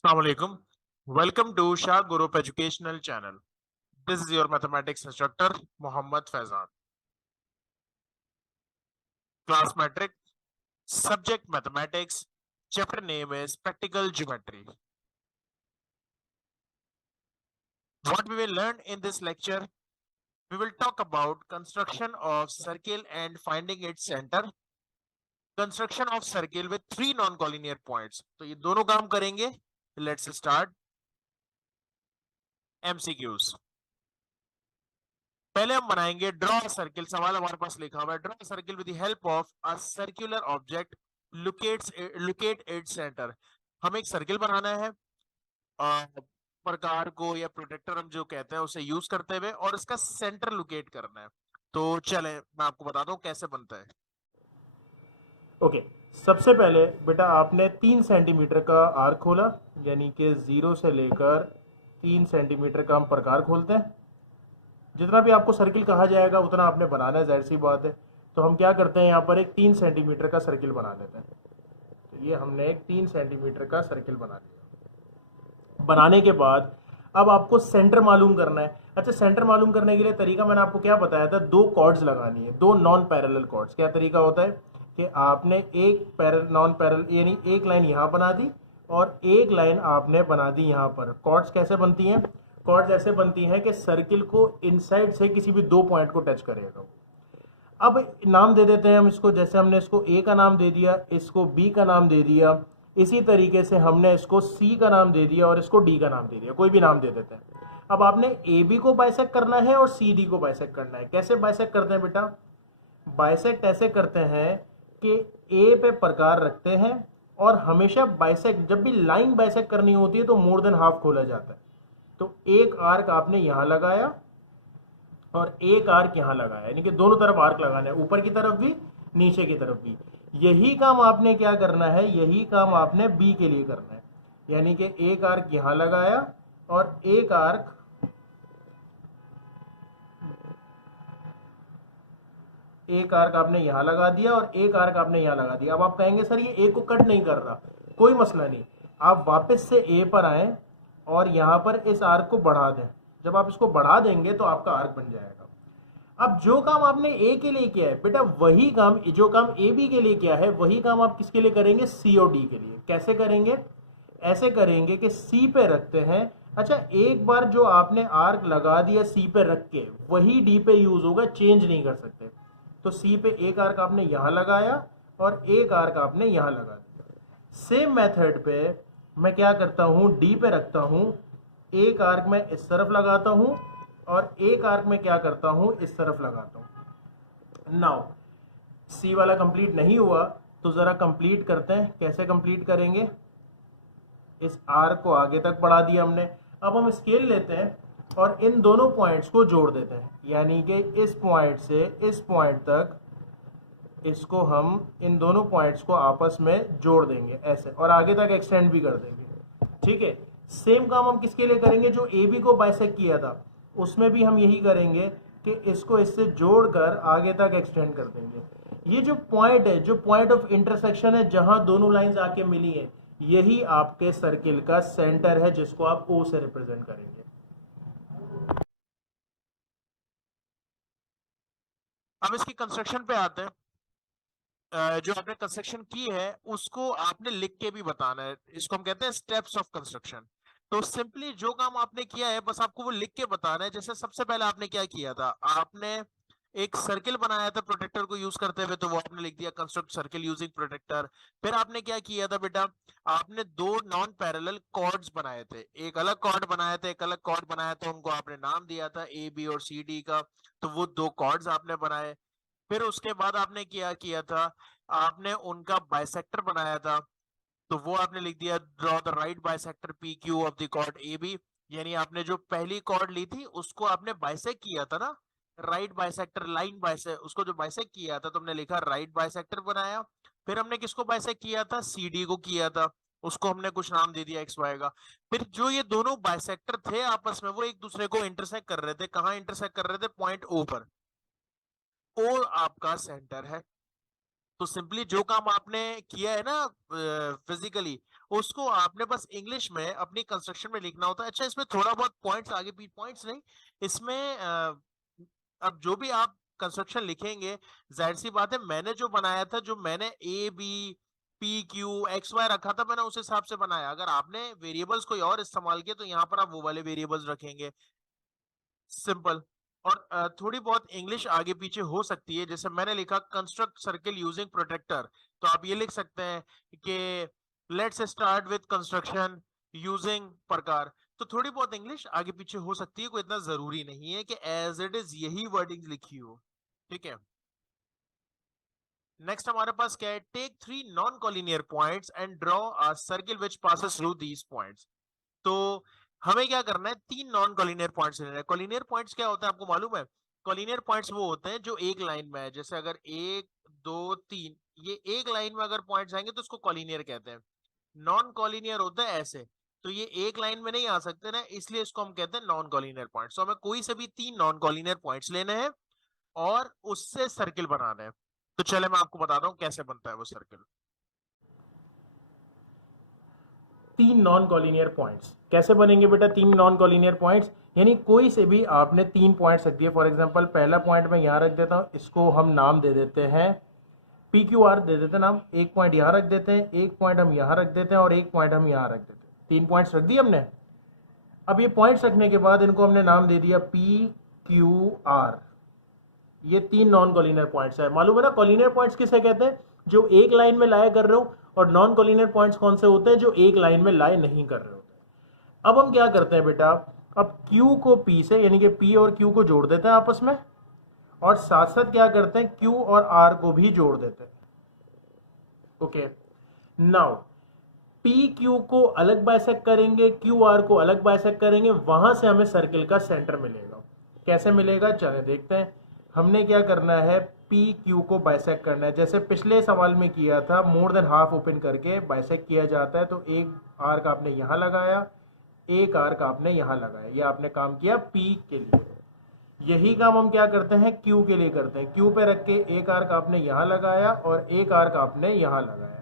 Assalamualaikum. Welcome to Shah Group Educational Channel. This is your mathematics instructor Muhammad Faizan. Class metric, subject mathematics, chapter name is practical geometry. What we will learn in this lecture, we will talk about construction of circle and finding its center. Construction of circle with three non-collinear points. तो ये दोनों काम करेंगे. Let's start. MCQs. पहले हम बनाएंगे draw circle. सवाल हमारे पास लिखा हुआ है, draw circle with the help of a circular object locate its centre. हमें एक सर्किल बनाना है प्रकार को या प्रोटेक्टर हम जो कहते हैं उसे यूज करते हुए, और इसका सेंटर लोकेट करना है. तो चले मैं आपको बताता हूँ कैसे बनता है. ओके सबसे पहले बेटा आपने 3 सेंटीमीटर का आर्क खोला, यानी कि 0 से लेकर 3 सेंटीमीटर का हम प्रकार खोलते हैं. जितना भी आपको सर्किल कहा जाएगा उतना आपने बनाना है, जाहिर सी बात है. तो हम क्या करते हैं, यहाँ पर एक 3 सेंटीमीटर का सर्किल बना लेते हैं. तो ये हमने एक 3 सेंटीमीटर का सर्किल बना लिया. बनाने के बाद अब आपको सेंटर मालूम करना है. अच्छा, सेंटर मालूम करने के लिए तरीका मैंने आपको क्या बताया था, दो कॉर्ड्स लगानी है, दो नॉन पैरेलल कॉर्ड्स. क्या तरीका होता है कि आपने एक नॉन पैरेलल यानी एक लाइन यहाँ बना दी और एक लाइन आपने बना दी यहाँ पर. कॉर्ड्स कैसे बनती हैं? कॉर्ड्स ऐसे बनती हैं कि सर्किल को इनसाइड से किसी भी दो पॉइंट को टच करेगा. अब नाम दे देते हैं हम इसको, जैसे हमने इसको ए का नाम दे दिया, इसको बी का नाम दे दिया, इसी तरीके से हमने इसको सी का नाम दे दिया और इसको डी का नाम दे दिया. कोई भी नाम दे देते हैं. अब आपने ए बी को बाइसेक्ट करना है और सी डी को बाइसेक्ट करना है. कैसे बाइसेक्ट करते हैं बेटा? बाइसेक्ट ऐसे करते हैं कि ए पे प्रकार रखते हैं और हमेशा बाइसेक्ट, जब भी लाइन बाइसेक्ट करनी होती है तो मोर देन हाफ खोला जाता है. तो एक आर्क आपने यहां लगाया और एक आर्क यहां लगाया, यानी कि दोनों तरफ आर्क लगाना है, ऊपर की तरफ भी नीचे की तरफ भी. यही काम आपने क्या करना है, यही काम आपने बी के लिए करना है. यानी कि एक आर्क यहां लगाया और एक आर्क आपने यहां लगा दिया और एक आर्क आपने यहां लगा दिया. अब आप कहेंगे सर ये ए को कट नहीं कर रहा. कोई मसला नहीं, आप वापस से ए पर आए और यहां पर इस आर्क को बढ़ा दें. जब आप इसको बढ़ा देंगे तो आपका आर्क बन जाएगा. अब जो काम आपने ए के लिए किया है बेटा, वही काम जो काम ए बी के लिए किया है वही काम आप किसके लिए करेंगे, सी और डी के लिए. कैसे करेंगे? ऐसे करेंगे कि सी पे रखते हैं. अच्छा, एक बार जो आपने आर्क लगा दिया सी पे रख के, वही डी पे यूज होगा, चेंज नहीं कर सकते. तो सी पे एक आर्क आपने यहां लगाया और एक आर्क आपने यहां लगा दिया. सेम मेथड पे मैं क्या करता हूं, डी पे रखता हूं, एक आर्क में इस तरफ लगाता हूं और एक आर्क में क्या करता हूं, इस तरफ लगाता हूं. नाउ सी वाला कंप्लीट नहीं हुआ तो जरा कंप्लीट करते हैं. कैसे कंप्लीट करेंगे? इस आर्क को आगे तक बढ़ा दिया हमने. अब हम स्केल लेते हैं और इन दोनों पॉइंट्स को जोड़ देते हैं, यानी कि इस पॉइंट से इस पॉइंट तक इसको हम इन दोनों पॉइंट्स को आपस में जोड़ देंगे ऐसे, और आगे तक एक्सटेंड भी कर देंगे. ठीक है. सेम काम हम किसके लिए करेंगे, जो ए बी को बाइसेक्ट किया था उसमें भी हम यही करेंगे कि इसको इससे जोड़कर आगे तक एक्सटेंड कर देंगे. ये जो पॉइंट है, जो पॉइंट ऑफ इंटरसेक्शन है, जहां दोनों लाइंस आके मिली हैं, यही आपके सर्किल का सेंटर है, जिसको आप ओ से रिप्रेजेंट करेंगे. अब इसकी कंस्ट्रक्शन पे आते हैं. जो आपने कंस्ट्रक्शन की है उसको आपने लिख के भी बताना है. इसको हम कहते हैं स्टेप्स ऑफ कंस्ट्रक्शन. तो सिंपली जो काम आपने किया है बस आपको वो लिख के बताना है. जैसे सबसे पहले आपने क्या किया था, आपने एक सर्किल बनाया था प्रोटेक्टर को यूज करते हुए, तो वो आपने लिख दिया कंस्ट्रक्ट सर्किल यूजिंग प्रोटेक्टर. फिर आपने क्या किया था बेटा, आपने दो नॉन पैरेलल कॉर्ड्स बनाए थे, एक अलग कॉर्ड बनाया था, एक अलग कॉर्ड बनाया था, उनको आपने नाम दिया था ए बी और सी डी का. तो वो दो कॉर्ड्स आपने बनाए. फिर उसके बाद आपने क्या किया था, आपने उनका बाइसेक्टर बनाया था. तो वो आपने लिख दिया draw the right bisector P Q of the chord A B. यानी आपने जो पहली कॉर्ड ली थी उसको आपने बाइसेक्ट किया था ना, राइट बाइसेक्टर लाइन बाइसेक्ट, उसको जो बाइसेक्ट किया था तुमने लिखा राइट बाइसेक्टर बनाया. फिर हमने किसको बाइसेक्ट किया था, सी डी को किया था, उसको हमने कुछ नाम दे दिया एक्स वाई का. फिर जो ये दोनों बाइसेक्टर थे आपस में वो एक दूसरे को इंटरसेक्ट कर रहे थे. कहाँ इंटरसेक्ट कर रहे थे, पॉइंट ओ पर. ओ आपका सेंटर है. तो सिंपली जो काम आपने किया है ना फिजिकली, उसको आपने बस इंग्लिश में अपनी कंस्ट्रक्शन में लिखना होता है। अच्छा, इसमें थोड़ा बहुत पॉइंट्स आगे पीछे, पॉइंट्स नहीं, इसमें अब जो भी आप कंस्ट्रक्शन लिखेंगे, जाहिर सी बात है, मैंने जो बनाया था, जो मैंने A B P Q X Y रखा था, मैंने उस हिसाब से बनाया। अगर आपने वेरिएबल्स कोई और इस्तेमाल किए तो यहाँ पर आप वो वाले वेरिएबल्स रखेंगे, सिंपल। और थोड़ी बहुत इंग्लिश आगे पीछे हो सकती है, जैसे मैंने लिखा कंस्ट्रक्ट सर्किल यूजिंग प्रोटेक्टर, तो आप ये लिख सकते हैं कि let's start with construction using प्रकार। तो थोड़ी बहुत इंग्लिश आगे पीछे हो सकती है, कोई इतना जरूरी नहीं है कि एज इट इज यही वर्डिंग लिखी हो, ठीक है। नेक्स्ट हमारे पास क्या है, take 3 non collinear points and draw a circle which passes through these points. तो हमें क्या करना है, 3 नॉन कॉलिनियर पॉइंट्स लेना है। कॉलिनियर पॉइंट्स क्या होता है आपको मालूम है? कॉलिनियर पॉइंट्स वो होते हैं जो एक लाइन में है, जैसे अगर 1 2 3 ये एक लाइन में अगर पॉइंट्स आएंगे तो उसको कॉलिनियर कहते हैं। नॉन कॉलिनियर होता है ऐसे, तो ये एक लाइन में नहीं आ सकते ना, इसलिए इसको हम कहते हैं नॉन कॉलिनियर पॉइंट्स। तो हमें कोई से भी 3 नॉन कॉलिनियर पॉइंट्स लेने हैं और उससे सर्किल बनाना है। तो चले मैं आपको बताता हूँ कैसे बनता है वो सर्किल। 3 नॉन कॉलिनियर पॉइंट्स कैसे बनेंगे बेटा? 3 नॉन कॉलिनियर पॉइंट्स यानी कोई से भी आपने 3 पॉइंट्स रख दिए। फॉर एग्जांपल पहला पॉइंट मैं यहाँ रख देता हूँ, इसको हम नाम दे देते हैं पी क्यू आर, दे देते हैं नाम। एक पॉइंट यहाँ रख देते हैं, एक पॉइंट हम यहाँ रख देते हैं और एक पॉइंट हम यहाँ रख देते हैं। 3 पॉइंट्स रख दिए हमने। अब ये पॉइंट्स रखने के बाद इनको हमने नाम दे दिया पी क्यू आर। ये 3 नॉन कॉलिनियर पॉइंट्स है। मालूम है ना कॉलिनियर पॉइंट्स किसे कहते हैं? जो एक लाइन में लाया कर रहे हो। और नॉन कॉलिनियर पॉइंट्स कौन से होते हैं? जो एक लाइन में लाए नहीं कर रहे होते। अब हम क्या करते हैं बेटा, अब Q को P से यानी कि P और Q को जोड़ देते हैं आपस में, और साथ साथ क्या करते हैं Q और R को भी जोड़ देते हैं। ओके, नाउ पी क्यू को अलग बाइसेक्ट करेंगे, क्यू आर को अलग बाइसेक्ट करेंगे, वहां से हमें सर्किल का सेंटर मिलेगा। कैसे मिलेगा चले देखते हैं। हमने क्या करना है, पी क्यू को बाइसेक्ट करना है। जैसे पिछले सवाल में किया था, मोर देन हाफ ओपन करके बाइसेक्ट किया जाता है। तो एक आर्क आपने यहां लगाया, एक आर्क आपने यहां लगाया, ये आपने काम किया पी के लिए। यही काम हम क्या करते हैं, क्यू के लिए करते हैं। क्यू पे रख के एक आर्क आपने यहां लगाया और एक आर्क आपने यहां लगाया।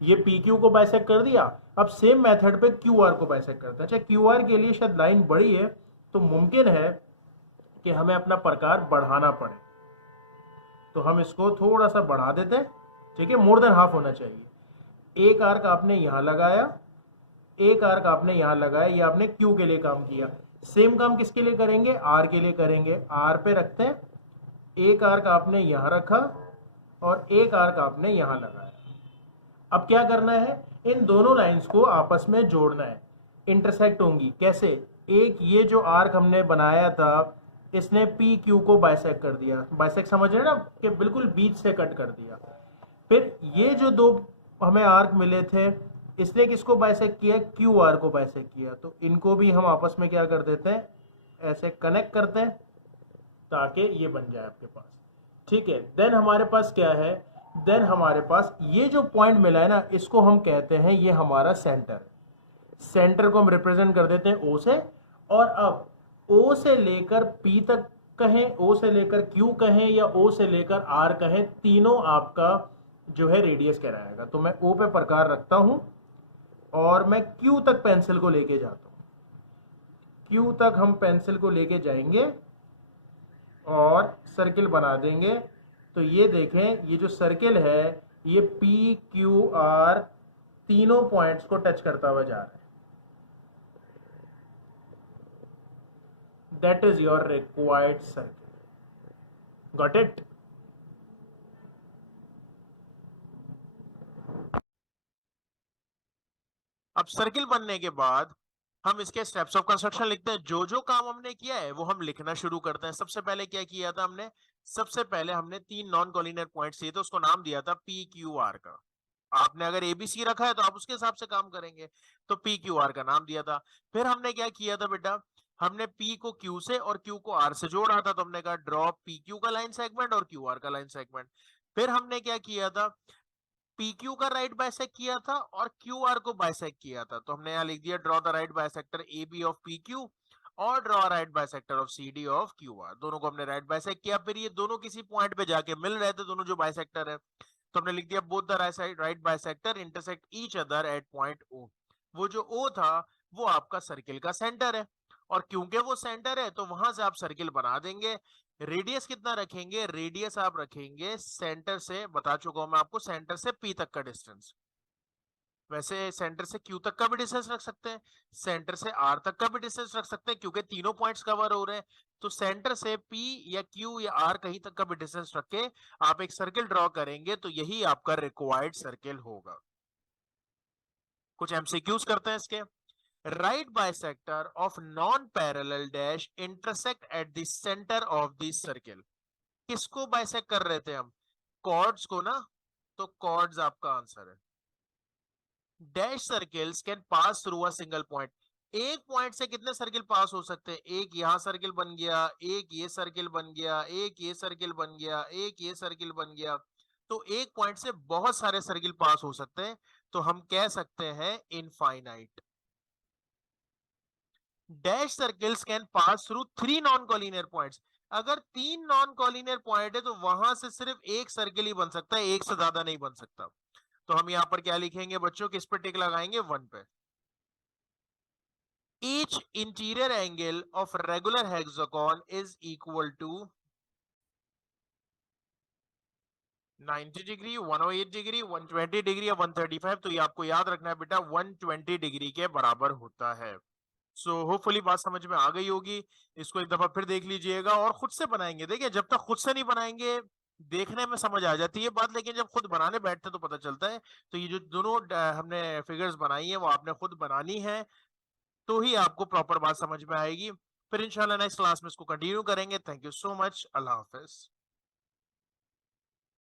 ये पी क्यू को बाइसेक्ट कर दिया। अब सेम मेथड पे क्यू आर को बाइसेक्ट करते हैं। अच्छा, क्यू आर के लिए शायद लाइन बड़ी है, तो मुमकिन है कि हमें अपना प्रकार बढ़ाना पड़े, तो हम इसको थोड़ा सा बढ़ा देते हैं। ठीक है, मोर देन हाफ होना चाहिए। एक आर्क आपने यहां लगाया, एक आर्क आपने यहां लगाया, ये आपने क्यू के लिए काम किया। सेम काम किसके लिए करेंगे, आर के लिए करेंगे। आर पे रखते हैं, एक आर्क आपने यहां रखा और एक आर्क आपने यहां लगाया। अब क्या करना है, इन दोनों लाइंस को आपस में जोड़ना है। इंटरसेक्ट होंगी कैसे, एक ये जो आर्क हमने बनाया था, इसने पी क्यू को बाइसेक्ट कर दिया। बाइसेक्ट समझ रहे ना, कि बिल्कुल बीच से कट कर दिया। फिर ये जो दो हमें आर्क मिले थे, इसने किसको बाइसेक्ट किया, क्यू आर को बाइसेक्ट किया। तो इनको भी हम आपस में क्या कर देते हैं, ऐसे कनेक्ट करते हैं, ताकि ये बन जाए आपके पास। ठीक है, देन हमारे पास क्या है, देन हमारे पास ये जो पॉइंट मिला है ना, इसको हम कहते हैं ये हमारा सेंटर। सेंटर को हम रिप्रेजेंट कर देते हैं ओ से। और अब ओ से लेकर पी तक कहें, ओ से लेकर क्यू कहें, या ओ से लेकर आर कहें, तीनों आपका जो है रेडियस कहलाएगा। तो मैं ओ पे प्रकार रखता हूं और मैं क्यू तक पेंसिल को लेके जाता हूं। क्यू तक हम पेंसिल को लेके जाएंगे और सर्किल बना देंगे। तो ये देखें, ये जो सर्किल है, ये पी क्यू आर तीनों पॉइंट्स को टच करता हुआ जा रहा है। That is your required circle. Got it? अब सर्किल बनने के बाद हम इसके स्टेप्स ऑफ कंस्ट्रक्शन लिखते हैं। जो जो काम हमने किया है वो हम लिखना शुरू करते हैं। सबसे पहले क्या किया था हमने, सबसे पहले हमने 3 नॉन कॉलिनियर पॉइंट्स लिए थे, उसको नाम दिया था पी क्यू आर का। आपने अगर एबीसी रखा है तो आप उसके हिसाब से काम करेंगे, तो पी क्यू आर का नाम दिया था। फिर हमने क्या किया था बेटा, हमने पी को क्यू से और क्यू को आर से जोड़ा था, तो हमने कहा ड्रॉ पी क्यू का लाइन सेगमेंट और क्यू आर का लाइन सेगमेंट। फिर हमने क्या किया था, PQ का राइट बाइसेक्ट किया था और QR को बाइसेक्ट किया था। तो हमने यहाँ लिख दिया draw the right bisector AB of PQ और draw right bisector of CD of QR। दोनों को हमने राइट बाइसेक्ट किया। फिर ये दोनों किसी पॉइंट पे जाके मिल रहे थे, दोनों जो बाइसेक्टर है। तो हमने लिख दिया both the right bisector intersect each other at point O। वो जो O था वो आपका सर्किल का सेंटर है, और क्योंकि वो सेंटर है तो वहां से आप सर्किल बना देंगे। रेडियस कितना रखेंगे? रेडियस आप रखेंगे सेंटर से, बता चुका हूं मैं आपको, सेंटर से P तक का डिस्टेंस। वैसे सेंटर से Q तक का भी डिस्टेंस रख सकते हैं, सेंटर से R तक का भी डिस्टेंस रख सकते हैं, क्योंकि तीनों पॉइंट्स कवर हो रहे हैं। तो सेंटर से P या Q या R कहीं तक का भी डिस्टेंस रख के आप एक सर्किल ड्रॉ करेंगे तो यही आपका रिक्वायर्ड सर्किल होगा। कुछ एमसीक्यूज करते हैं इसके। Right bisector of non parallel dash intersect at the centre of the circle. किसको बाइसेक्ट कर रहे थे हम? कॉर्ड्स को ना, तो कॉर्ड्स आपका आंसर है। Dash circles can pass through a single point. एक पॉइंट से कितने सर्किल पास हो सकते हैं? एक यहां सर्किल बन गया, एक ये सर्किल बन गया, एक ये सर्किल बन गया, एक ये सर्किल बन गया। तो एक पॉइंट से बहुत सारे सर्किल पास हो सकते हैं, तो हम कह सकते हैं infinite. Dash circles can pass through 3 non collinear points. अगर 3 नॉन कॉलिनियर पॉइंट है तो वहां से सिर्फ एक सर्किल ही बन सकता है, एक से ज्यादा नहीं बन सकता। तो हम यहां पर क्या लिखेंगे बच्चों? किस पे टिक लगाएंगे? 1 पे। Each interior angle of regular hexagon is equal to 90 degree, 108 degree, 120 degree या 135। तो ये आपको याद रखना है बेटा, 120 डिग्री के बराबर होता है। सो होपफुली बात समझ में आ गई होगी। इसको एक दफा फिर देख लीजिएगा और खुद से बनाएंगे। देखिए जब तक खुद से नहीं बनाएंगे देखने में समझ आ जाती है बात, लेकिन जब खुद बनाने बैठते तो पता चलता है। तो ये जो दोनों हमने फिगर्स बनाई है वो आपने खुद बनानी है, तो ही आपको प्रॉपर बात समझ में आएगी। फिर इंशाल्लाह नेक्स्ट क्लास में इसको कंटिन्यू करेंगे। Thank you so much. Allah Hafiz.